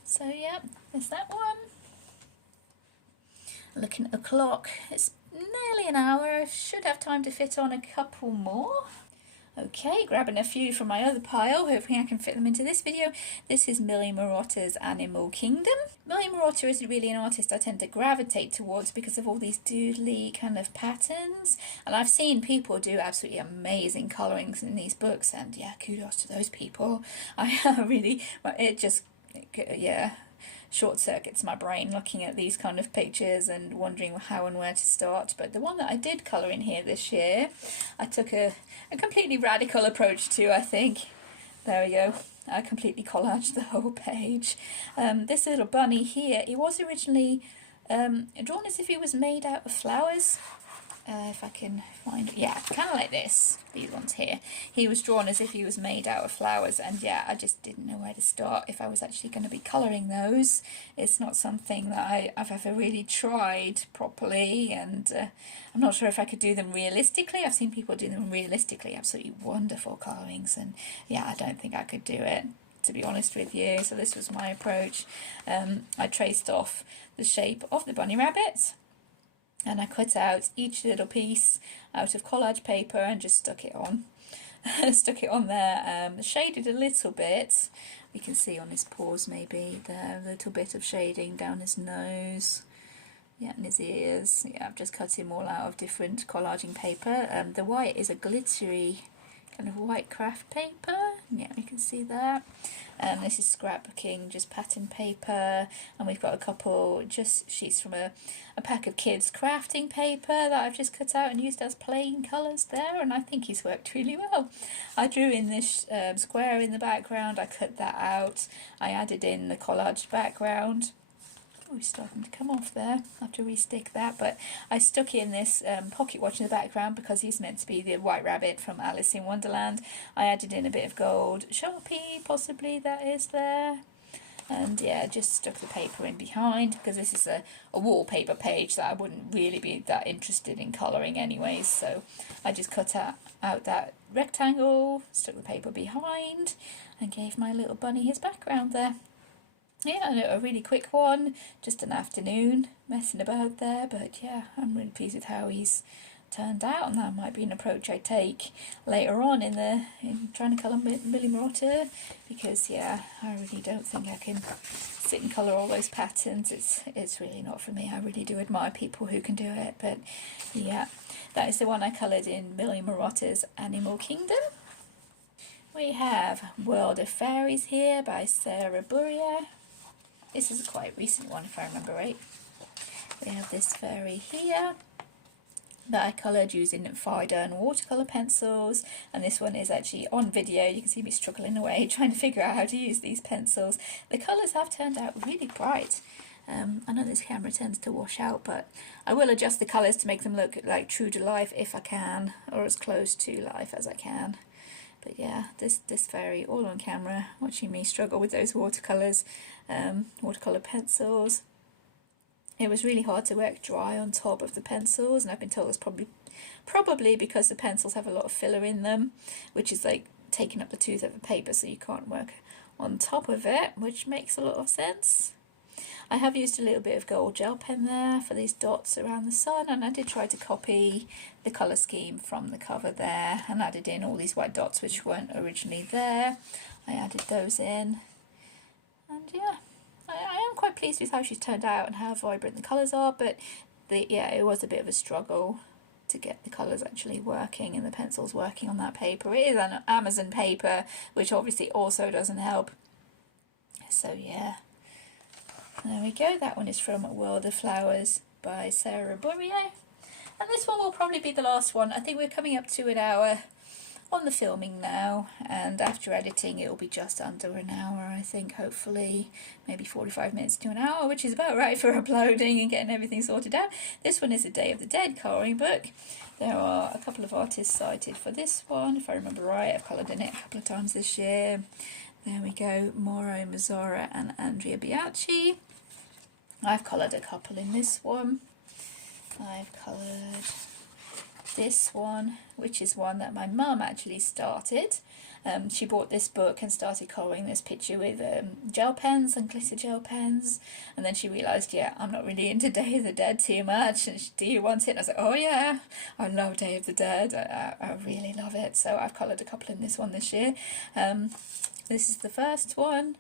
So yeah, there's that one. Looking at the clock, it's nearly an hour. I should have time to fit on a couple more. Okay, grabbing a few from my other pile, hoping I can fit them into this video. This is Millie Marotta's Animal Kingdom. Millie Marotta is really an artist I tend to gravitate towards because of all these doodly kind of patterns. And I've seen people do absolutely amazing colourings in these books, and yeah, kudos to those people. I really, yeah, short circuits my brain looking at these kind of pictures and wondering how and where to start. But the one that I did colour in here this year, I took a completely radical approach to, I think. There we go. I completely collaged the whole page. This little bunny here, it was originally drawn as if it was made out of flowers. if I can find, yeah, kind of like this, these ones here. He was drawn as if he was made out of flowers, and yeah, I just didn't know where to start if I was actually going to be colouring those. It's not something that I've ever really tried properly, and I'm not sure if I could do them realistically. I've seen people do them realistically, absolutely wonderful colourings, and yeah, I don't think I could do it, to be honest with you. So this was my approach. I traced off the shape of the bunny rabbit, and I cut out each little piece out of collage paper and just stuck it on. Stuck it on there, shaded a little bit. You can see on his paws maybe there, a little bit of shading down his nose. Yeah, and his ears. Yeah, I've just cut him all out of different collaging paper. The white is a glittery kind of white craft paper. Yeah, you can see that. This is scrapbooking, just pattern paper, and we've got a couple just sheets from a pack of kids crafting paper that I've just cut out and used as plain colours there, and I think he's worked really well. I drew in this square in the background, I cut that out, I added in the collage background. Oh, it's starting to come off there. I have to restick that, but I stuck in this pocket watch in the background because he's meant to be the white rabbit from Alice in Wonderland. I added in a bit of gold Sharpie, possibly that is there. And yeah, just stuck the paper in behind because this is a wallpaper page that I wouldn't really be that interested in colouring anyways. So I just cut out that rectangle, stuck the paper behind, and gave my little bunny his background there. Yeah, a really quick one, just an afternoon messing about there, but yeah, I'm really pleased with how he's turned out, and that might be an approach I take later on in trying to colour Millie Marotta, because yeah, I really don't think I can sit and colour all those patterns. It's really not for me. I really do admire people who can do it, but yeah, that is the one I coloured in Millie Marotta's Animal Kingdom. We have World of Fairies here by Sarah Burrier. This is a quite recent one if I remember right. We have this fairy here that I coloured using Fider and watercolour pencils, and this one is actually on video. You can see me struggling away trying to figure out how to use these pencils. The colours have turned out really bright. I know this camera tends to wash out, but I will adjust the colours to make them look like true to life if I can, or as close to life as I can. But yeah, this fairy all on camera, watching me struggle with those watercolours, watercolour pencils. It was really hard to work dry on top of the pencils, and I've been told it's probably because the pencils have a lot of filler in them, which is like taking up the tooth of the paper, so you can't work on top of it, which makes a lot of sense. I have used a little bit of gold gel pen there for these dots around the sun, and I did try to copy the colour scheme from the cover there and added in all these white dots which weren't originally there. I added those in, and yeah, I am quite pleased with how she's turned out and how vibrant the colours are, but yeah, it was a bit of a struggle to get the colours actually working and the pencils working on that paper. It is an Amazon paper, which obviously also doesn't help. So yeah. There we go, that one is from World of Flowers by Sarah Burrier. And this one will probably be the last one. I think we're coming up to an hour on the filming now, and after editing it will be just under an hour, I think, hopefully, maybe 45 minutes to an hour, which is about right for uploading and getting everything sorted out. This one is a Day of the Dead colouring book. There are a couple of artists cited for this one, if I remember right. I've coloured in it a couple of times this year. There we go, Mauro Mazzara and Andrea Biaggi. I've coloured a couple in this one. I've coloured this one, which is one that my mum actually started. She bought this book and started colouring this picture with gel pens and glitter gel pens, and then she realised, yeah, I'm not really into Day of the Dead too much, and do you want it? And I was like, oh yeah, I love Day of the Dead, I really love it. So I've coloured a couple in this one this year. This is the first one.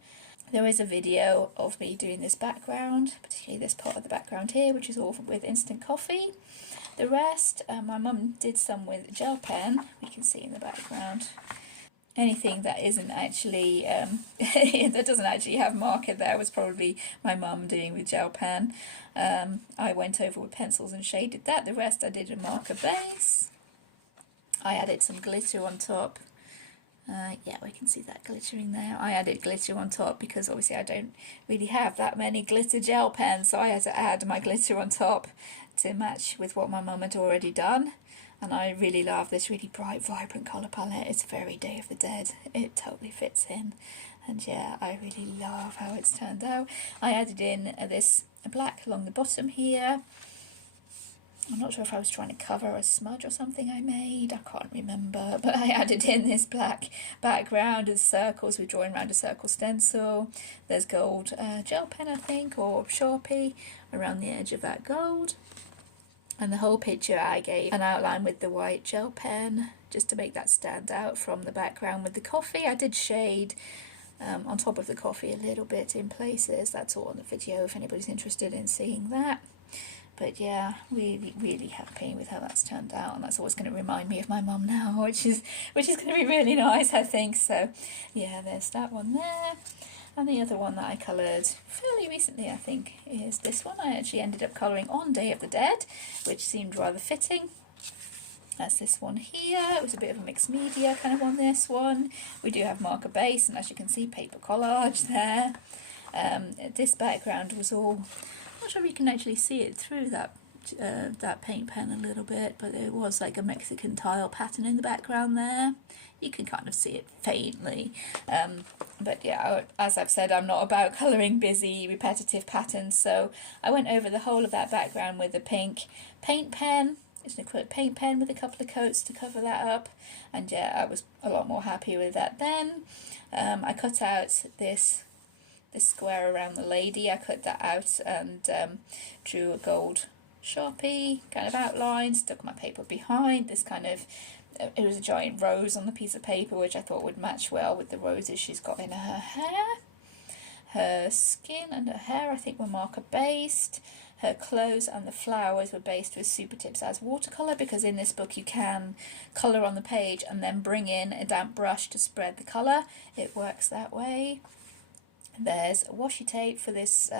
There is a video of me doing this background, particularly this part of the background here, which is all with instant coffee. The rest, my mum did some with gel pen, we can see in the background. Anything that isn't actually, that doesn't actually have marker there was probably my mum doing with gel pen. I went over with pencils and shaded that. The rest I did a marker base. I added some glitter on top. Yeah, we can see that glittering there. I added glitter on top because obviously I don't really have that many glitter gel pens, so I had to add my glitter on top to match with what my mum had already done. And I really love this really bright, vibrant colour palette. It's very Day of the Dead. It totally fits in. And yeah, I really love how it's turned out. I added in this black along the bottom here. I'm not sure if I was trying to cover a smudge or something I made. I can't remember. But I added in this black background with circles. We're drawing around a circle stencil. There's gold gel pen, I think, or Sharpie around the edge of that gold. And the whole picture I gave an outline with the white gel pen just to make that stand out from the background with the coffee. I did shade on top of the coffee a little bit in places. That's all in the video if anybody's interested in seeing that. But yeah, really, really happy with how that's turned out, and that's always going to remind me of my mum now, which is going to be really nice, I think. So yeah, there's that one there. And the other one that I coloured fairly recently, I think, is this one. I actually ended up colouring on Day of the Dead, which seemed rather fitting. That's this one here. It was a bit of a mixed media kind of on this one. We do have marker base, and as you can see, paper collage there. This background was all, I'm not sure if you can actually see it through that paint pen a little bit, but it was like a Mexican tile pattern in the background there. You can kind of see it faintly. But yeah, as I've said, I'm not about colouring busy, repetitive patterns, so I went over the whole of that background with a pink paint pen. It's an acrylic paint pen with a couple of coats to cover that up, and yeah, I was a lot more happy with that then. I cut out this square around the lady. I cut that out and drew a gold Sharpie kind of outline, stuck my paper behind this kind of, it was a giant rose on the piece of paper, which I thought would match well with the roses she's got in her hair. Her skin and her hair, I think, were marker based. Her clothes and the flowers were based with Super Tips as watercolour, because in this book you can colour on the page and then bring in a damp brush to spread the colour. It works that way. There's washi tape for this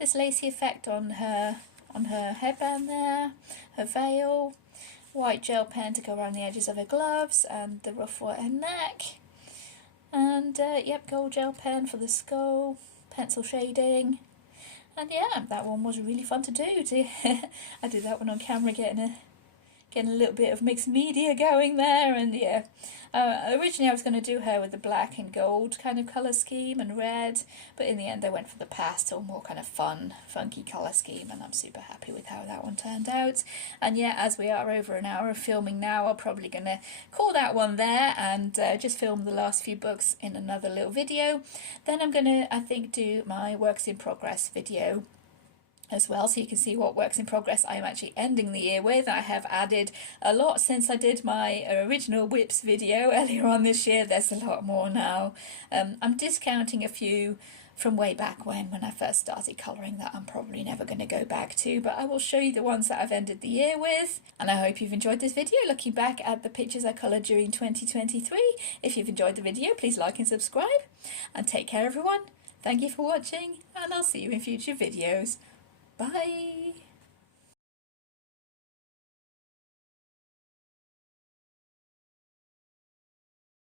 this lacy effect on her headband there, her veil, white gel pen to go around the edges of her gloves and the ruffle at her neck, and yep, gold gel pen for the skull, pencil shading. And yeah, that one was really fun to do. I did that one on camera, getting a little bit of mixed media going there, and yeah. Originally I was going to do her with the black and gold kind of colour scheme and red, but in the end I went for the pastel, more kind of fun, funky colour scheme, and I'm super happy with how that one turned out. And yeah, as we are over an hour of filming now, I'm probably going to call that one there and just film the last few books in another little video. Then I'm going to, I think, do my works in progress video as well, so you can see what works in progress I am actually ending the year with. I have added a lot since I did my original whips video earlier on this year. There's a lot more now. I'm discounting a few from way back when I first started colouring that I'm probably never going to go back to, but I will show you the ones that I've ended the year with. And I hope you've enjoyed this video looking back at the pictures I coloured during 2023. If you've enjoyed the video, please like and subscribe, and take care everyone. Thank you for watching, and I'll see you in future videos. Bye!